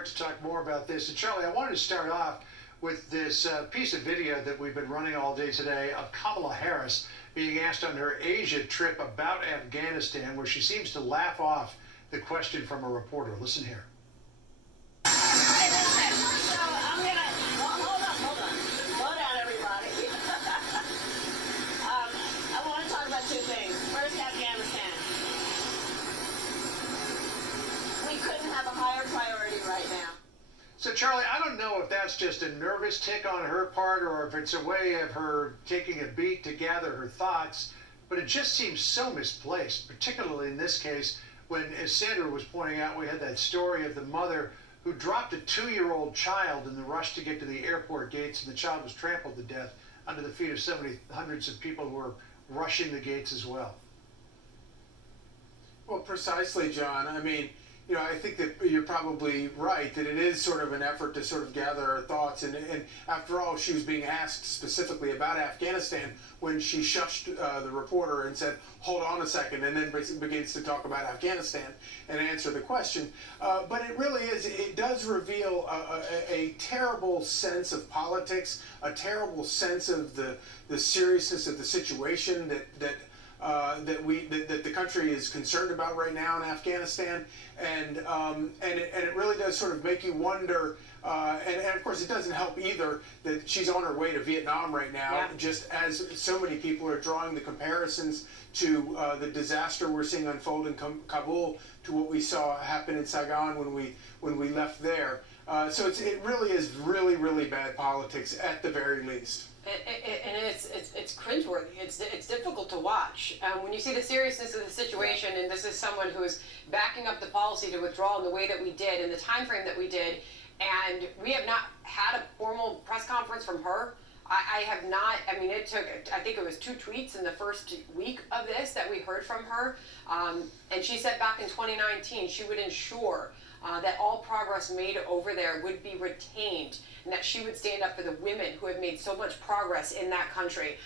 Eric to talk more about this. And Charlie, I wanted to start off with this piece of video that we've been running all day today of Kamala Harris being asked on her Asia trip about Afghanistan, where she seems to laugh off the question from a reporter. Listen here. Two things. First, Afghanistan. We couldn't have a higher priority right now. So, Charlie, I don't know if that's just a nervous tick on her part or if it's a way of her taking a beat to gather her thoughts, but it just seems so misplaced, particularly in this case when, as Sandra was pointing out, we had that story of the mother who dropped a 2-year-old child in the rush to get to the airport gates, and the child was trampled to death under the feet of so many hundreds of people who were rushing the gates as well. Well, precisely, John. I mean, I think that you're probably right that it is sort of an effort to sort of gather her thoughts. And after all, she was being asked specifically about Afghanistan when she shushed the reporter and said, hold on a second, and then begins to talk about Afghanistan and answer the question. But it really is, it does reveal a terrible sense of politics, a terrible sense of the seriousness of the situation that the country is concerned about right now in Afghanistan, and it really does sort of make you wonder. And of course, it doesn't help either that she's on her way to Vietnam right now. Yeah. Just as so many people are drawing the comparisons to the disaster we're seeing unfold in Kabul to what we saw happen in Saigon when we left there. So it really is really bad politics at the very least. And it's cringeworthy. It's difficult to watch when you see the seriousness of the situation. And this is someone who is backing up the policy to withdraw in the way that we did, in the time frame that we did. And we have not had a formal press conference from her. I have not. I mean, it took, I think it was 2 tweets in the first week of this that we heard from her. And she said back in 2019 she would ensure that all progress made over there would be retained, and that she would stand up for the women who have made so much progress in that country.